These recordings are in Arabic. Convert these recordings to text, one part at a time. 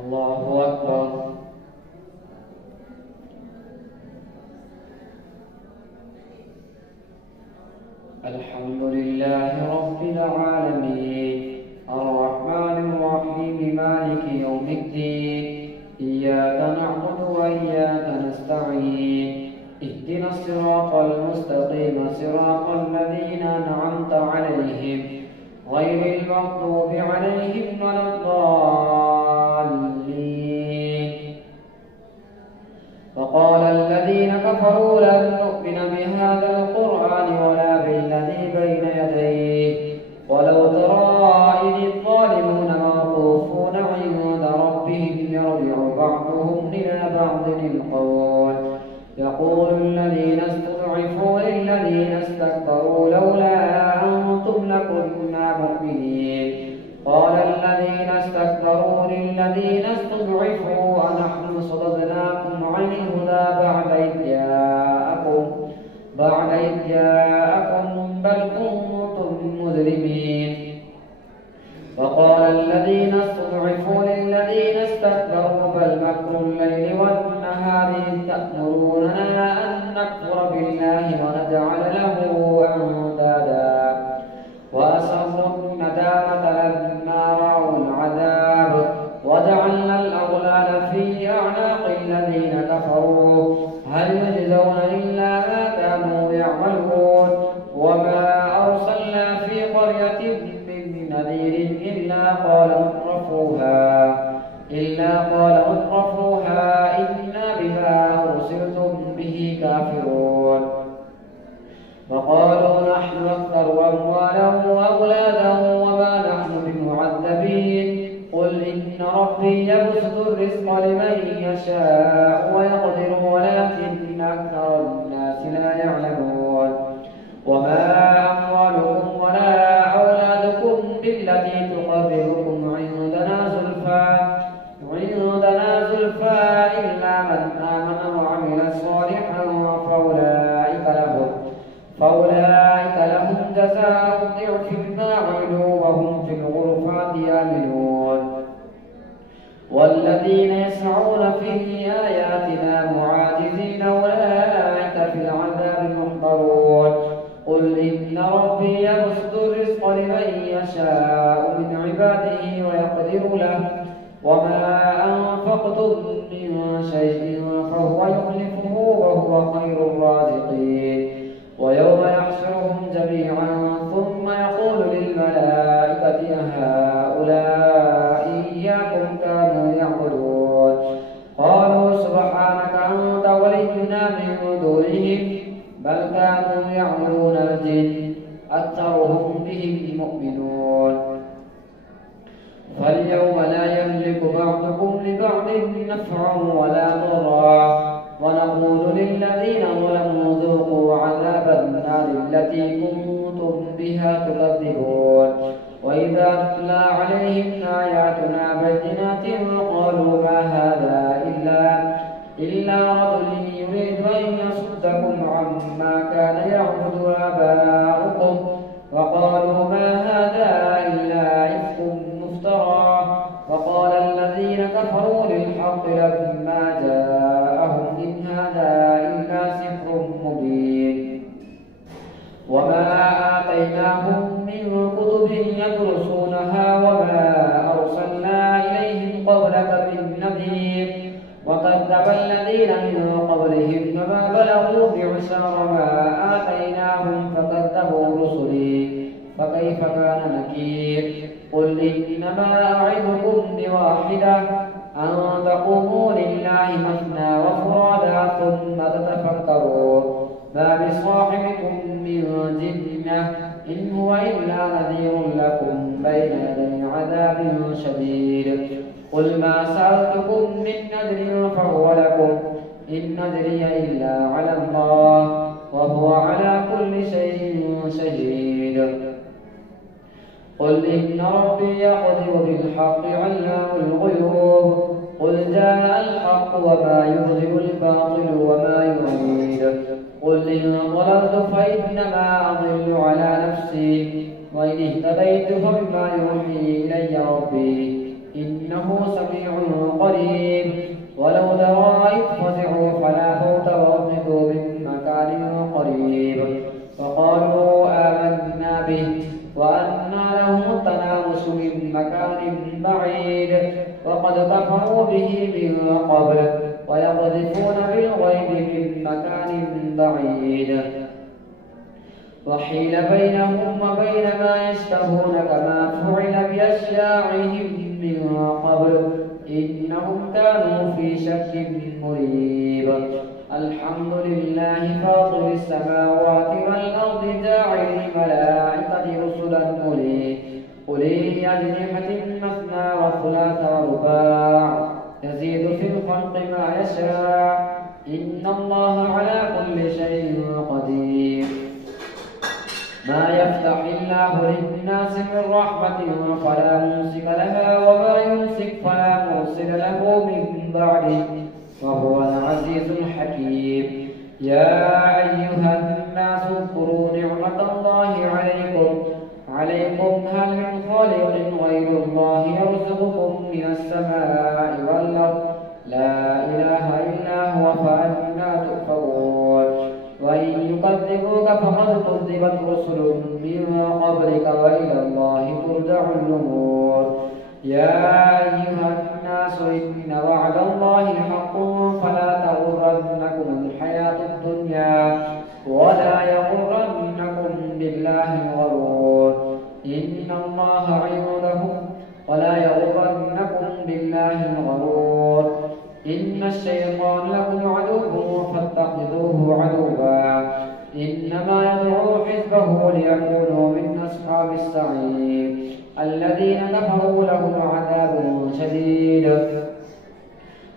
الله أكبر. الحمد لله رب العالمين الرحمن الرحيم مالك يوم الدين إياك نعبد وإياك نستعين اهدنا الصراط المستقيم صراط الذين أنعمت عليهم غير المغضوب عليهم ولا الضالين. وقال الذين كفروا لن نؤمن بهذا القرآن ولا بالذي بين يديه ولو ترى إذ الظالمون موقوفون عند ربهم يرجع بعضهم إلى بعض القول يقول الذين استضعفوا للذين استكبروا لولا أنتم لكنا مؤمنين قال الذين استكبروا للذين استضعفوا أنحن صددناكم عن الهدى بعد إذ جاءكم بل كنتم مجرمين. وقال الذين استضعفوا للذين استكبروا بل مكر الليل والنهار إذ تأمروننا أن نكفر بالله ونجعل له أندادا وأسروا الندامة لما رأوا العذاب وجعلنا الأغلال في أعناق الذين كفروا هل يجزون إلا ما كانوا يعملون. وما أرسلنا في قرية من نذير إلا قال مترفوها إنا بما أرسلتم به كافرون. وقالوا نحن أكثر أموالا وأولادا وما نحن بمعذبين قل إن ربي يبسط الرزق لمن يشاء ويقدر ولكن أكثر الناس لا يعلمون. وما أموالكم ولا أولادكم بالتي تقربكم عندنا زلفى إلا من آمن وعمل صالحا فأولئك لهم جزاء الضعف بما عملوا وهم في الغرفات آمنون. والذين يسعون في آياتنا معاجزين أولئك في العذاب محضرون. قل إن ربي يبسط الرزق لمن يشاء من عباده ويقدر له وما أنفقتم من شيء فهو يخلفه وهو خير الرازقين. ويوم يحشرهم جميعا ثم يقول للملائكة أهؤلاء إياكم كانوا يعبدون قالوا سبحانك أنت ولينا من دونهم بل كانوا يعبدون الجن أكثرهم بهم مؤمنون. فاليوم لا يملك بعضكم لبعض نفعا ولا ضرا ونقول للذين ظلموا ذوقوا عذاب النار التي كنتم بها تكذبون. وإذا تتلى عليهم آياتنا بينات قالوا ما هذا إلا رجل يريد أن يصدكم عما كان يعبد آباؤكم وقالوا ما هذا إلا إفك مفترى. وقال الذين كفروا للحق لما جاءهم إن هذا إلا سحر مبين. وما آتيناهم من كتب يدرسونها وما أرسلنا إليهم قبلك من نذير وكذب الذين من قبلهم فما بلغوا معشار ما آتيناهم فكذبوا رسلي فكيف كان نكير. قل إنما أعظكم بواحدة أن تقوموا لله مثنى وفرادا ثم تتفكروا ما بصاحبكم من جنة إن هو إلا نذير لكم بين يدي عذاب شديد. قل ما سألتكم من نذر فهو لكم إن نذري إلا على الله وهو على كل شيء شهيد. قل إن ربي يقدر بالحق علام الغيوب قل جاء الحق وما يبطل الباطل وما يعيد. قل إن ضللت فإنما أضل على نفسي وإن اهتديت فبما يوحي إلي ربي إنه سميع فأنى لهم التناوش من مكان بعيد وقد كفروا به من قبل ويقذفون بالغيب من مكان بعيد وحيل بينهم وبين ما يشتهون كما فعل بأشياعهم من قبل إنهم كانوا في شك مريب. الحمد لله فاطر السماوات والأرض جاعل الملائكة رسلا أولي أجنحة مثنى وثلاث ورباع يزيد في الخلق ما يشاء إن الله على كل شيء قدير. ما يفتح الله للناس من رحمة فلا ممسك لها وما يمسك فلا مرسل له من بعده وهو العزيز الحكيم. يا أيها الناس اذكروا نعمة الله عليكم هل من خالق غير الله يرزقكم من السماء والأرض لا إله إلا هو فأنى تؤفكون. وإن يكذبوك فقد كذبت رسل من قبلك وإلى الله ترجع الأمور. يا أيها الناس إن وعد الله حق فلا تغرنكم الحياة الدنيا ولا يغرنكم بالله الغرور إن الله عنده ولا يغرنكم بالله الغرور إن الشيطان لكم عدو فاتخذوه عدوا إنما يدعو حزبه ليكونوا من أصحاب السعير. الذين كفروا لهم عذاب شديد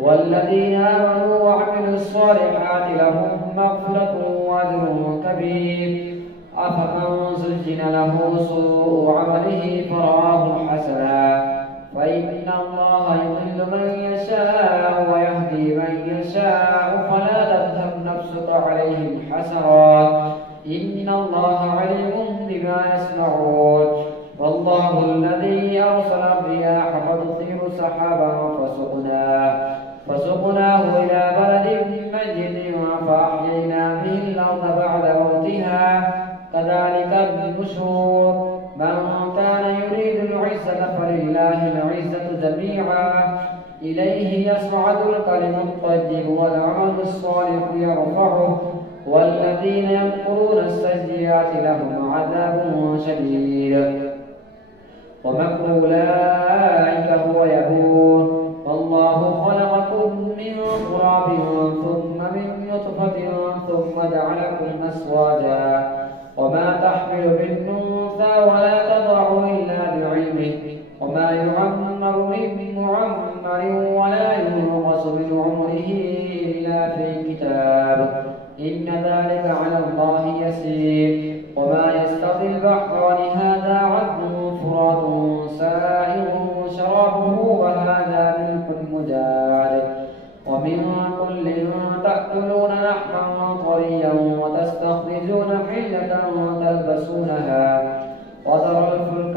والذين آمنوا وعملوا الصالحات لهم مغفرة وأجر كبير. أفمن زين له سوء عمله فرآه حسنا فإن الله يضل من يشاء ويهدي من يشاء فلا تذهب نفسك عليهم حسرات إن الله عليم بما يصنعون. والله الذي أرسل الرياح فتثير سحابا فسقناه إلى بلد ميت فأحيينا به الأرض بعد موتها كذلك النشور. من كان يريد العزة فلله العزة جميعا إليه يصعد الكلم الطيب والعمل الصالح يرفعه والذين يمكرون السيئات لهم عذاب شديد ومكر أولئك هو يبور. والله خلقكم من تراب ثم من نطفة ثم جعلكم أزواجا وما تحمل من أنثى ولا تضع إلا بعلمه وما يعمر من معمر ولا ينقص من عمره إلا في كتاب إن ذلك على الله يسير. وما يستوي البحران هذا عذب فرات سائغ شرابه وهذا ملح مجارد ومن كل تأكلون لحما طريا وتستخرجون حلة تلبسونها وترى الفلك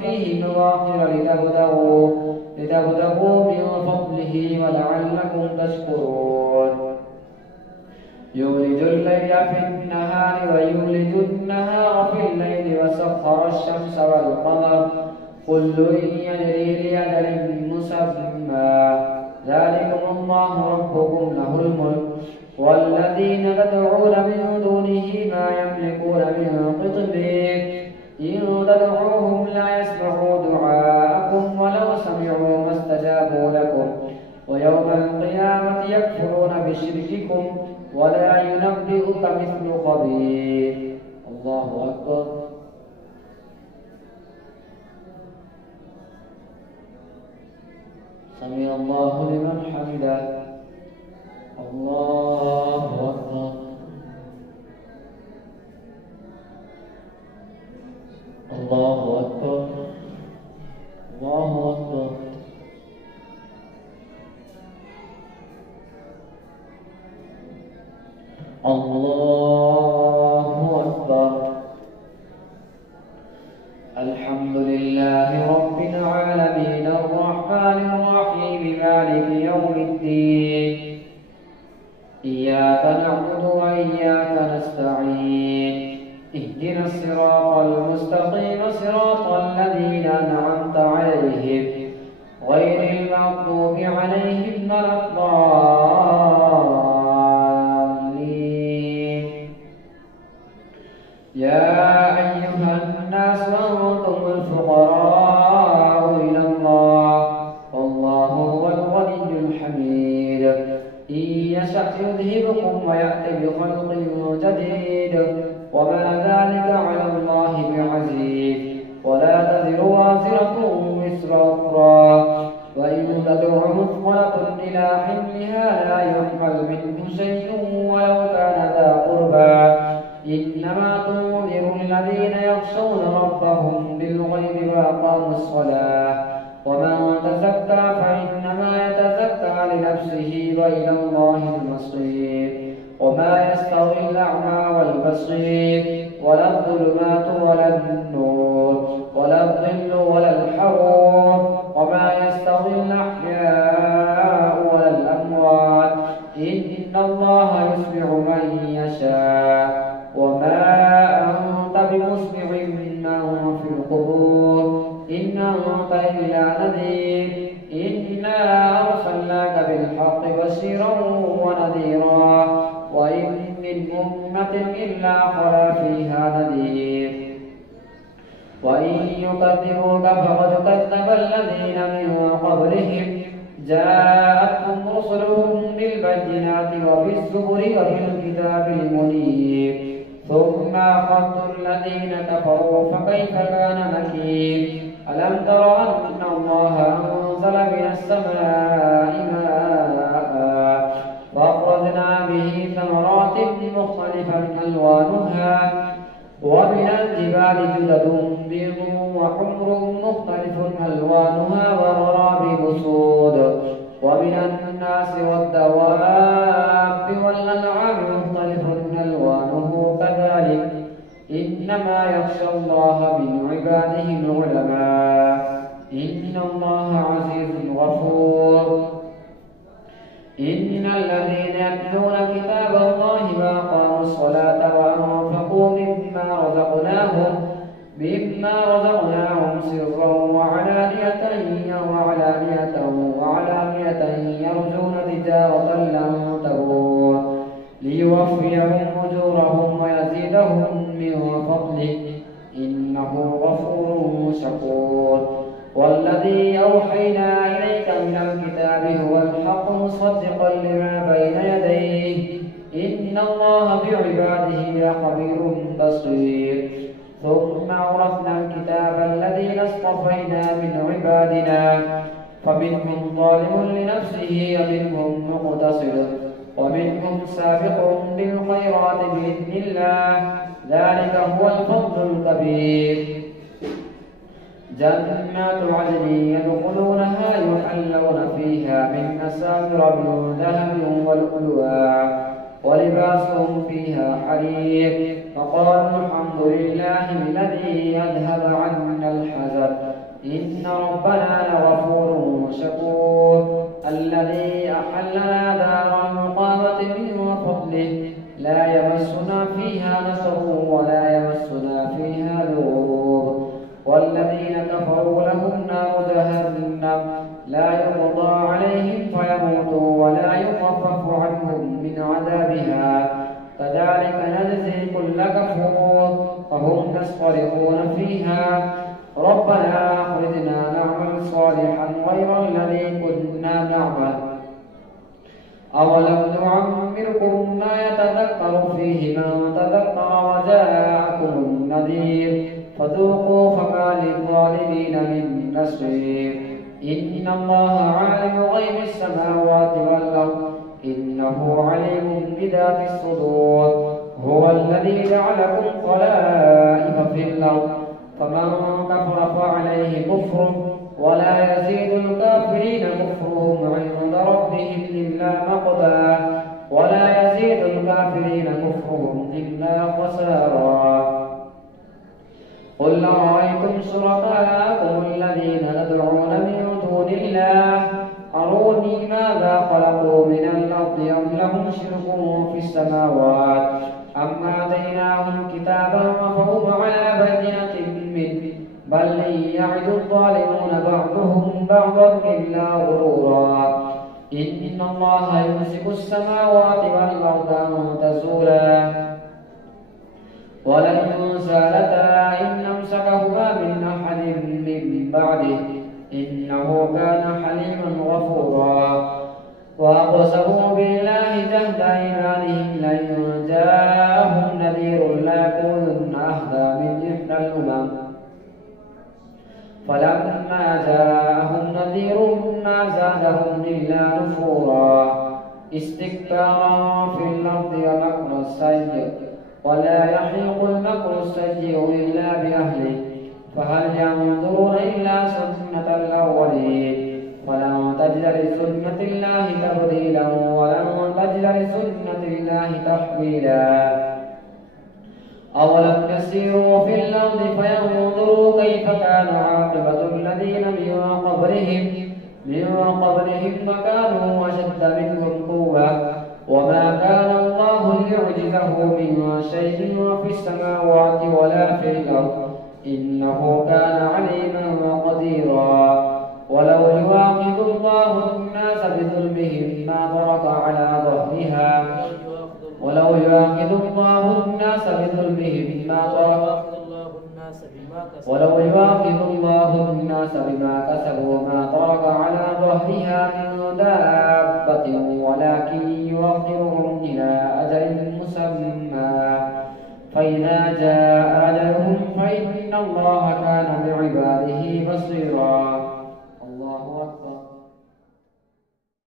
فيه مواخر لتبتغوا من فضله ولعلكم تشكرون. يولج الليل في النهار ويولج النهار في الليل وسخر الشمس والقمر كل يجري لأجل مسمى ذلكم الله ربكم له الملك والذين تدعون من دونه ما يملكون من قطمير إن تدعوهم لا يسمعوا دعاءكم ولو سمعوا ما استجابوا لكم ويوم القيامة يكفرون بشرككم ولا ينبئك مثل خبير. الله أكبر. سمع الله لمن حمده. الله أكبر. الله أكبر. الله أكبر. الله أكبر. الحمد لله رب العالمين الرحمن الرحيم مالك يوم الدين إياك نعبد وإياك نستعين اهدنا الصراط المستقيم صراط الذين أنعمت عليهم غير المغضوب عليهم ولا الضالين. يا أيها الناس أنتم الفقراء إلى الله والله هو الغني الحميد. إن يشأ يذهبكم ويأتي بخلق جديد وما ذلك على الله بعزيز. ولا تزر وازرة وزر أخرى وإن تدع مثقلة إلى حملها لا يحمل منه شيء ولو كان ذا قربى. إنما تنذر الذين يخشون ربهم بالغيب وأقاموا الصلاة ومن تزكى فإنما يتزكى لنفسه وإلى الله المصير. وما يستوي الأعمى والبصير ولا الظلمات ولا النور ولا الظل ولا الحرور وما يستوي الأحياء ولا الأموات إن الله يسمع من يشاء وما أنت بمسمع من في القبور إن أنت إلا نذير. إنا أرسلناك بالحق بشيرا ونذيرا وإن من أمة إلا خلا فيها نذير. وإن يكذبوك فقد كذب الذين من قبلهم جاءتهم رسلهم بالبينات وبالزبر وبالكتاب المنير ثم أخذت الذين كفروا فكيف كان نكير. ألم تر أن الله أنزل من السماء ماء فأخرجنا به ثمرات مختلفا ألوانها ومن الجبال جدد بيض وحمر مختلف ألوانها وغرابيب سود ومن الناس والدواب والأنعام مختلف ألوانه كذلك إنما يخشى الله من عباده العلماء إن الله عزيز غفور. إن الذين يتلون كتاب الله وأقاموا الصلاة وأنفقوا مما رزقناهم سرا وعلانية يرجون تجارة لن تبور ليوفيهم أجورهم ويزيدهم من فضله إنه غفور شكور. والذي أوحينا إليك من الكتاب هو الحق مصدقا لما بين يديه إن الله بعباده لخبير بصير. ثم أورثنا الكتاب الذين اصطفينا من عبادنا فمنهم ظالم لنفسه ومنهم مقتصد ومنهم سابق بالخيرات بإذن الله ذلك هو الفضل الكبير. جنات عدن يدخلونها يحلون فيها من أساور من ذهب ولؤلؤا ولباسهم فيها حرير فقالوا الحمد لله الذي أذهب عنا الحزن إن ربنا لغفور شكور. الذي أحلنا دار المقامة من فضله لا يمسنا فيها نصب ولا يمسنا فيها لغوب. والذين كفروا لهم نار جهنم لا يقضى عليهم فيموتوا ولا يخفف عنهم من عذابها كذلك نجزي كل كفور وهم يصطرخون فيها ربنا أخرجنا نعمل صالحا غير الذي كنا نعمل أولم نعمركم ما يتذكر فيه من تذكر وجاءكم النذير فذوقوا فما للظالمين من نصير. إن الله عالم غيب السماوات والأرض إنه عليم بذات الصدور. هو الذي جعلكم خلائف في الأرض فمن كفر فعليه كفره ولا يزيد الكافرين كفرهم عند ربهم إلا مقتا ولا يزيد الكافرين كفرهم إلا خسارا. قل أرأيتم شركاءكم الذين تدعون من دون الله أروني ماذا خلقوا من الأرض أم لهم شرك في السماوات أم آتيناهم كتابا فهم على بينة منه بل يعد الظالمون بعضهم بعضا إلا غرورا إن الله يمسك السماوات والأرض أن تزولا ولئن سالتا إن أمسكهما من أحد من بعده إنه كان حليما غفورا وأقسموا بالله جهد أيمانهم لئن جاءهم نذير ليكونن أهدى من إحدى الأمم فلما جاءهم نذير ما زادهم إلا نفورا استكبارا في الأرض ومكر السيء ولا يحيق المكر السيء إلا بأهله فهل ينظرون إلا سنة الأولين ولن تجد لسنة الله تبديلا ولن تجد لسنة الله تحويلا أولم يسيروا في الأرض فينظروا كيف كان عاقبة الذين من قبلهم فكانوا أشد منهم قوة وما كان الله ليعجزه من شيء في السماوات ولا في الأرض إنه كان عليما قديرا ولو يواخذ الله الناس بظلمهم ما ترك على ظهرها ولو يواخذ الله الناس بظلمهم بما كسبوا ما ترك على ظهرها من دابة ولكن يؤخرهم إلى أجل مسمى فإذا جاء أجلهم فإن الله كان بعباده بصيرا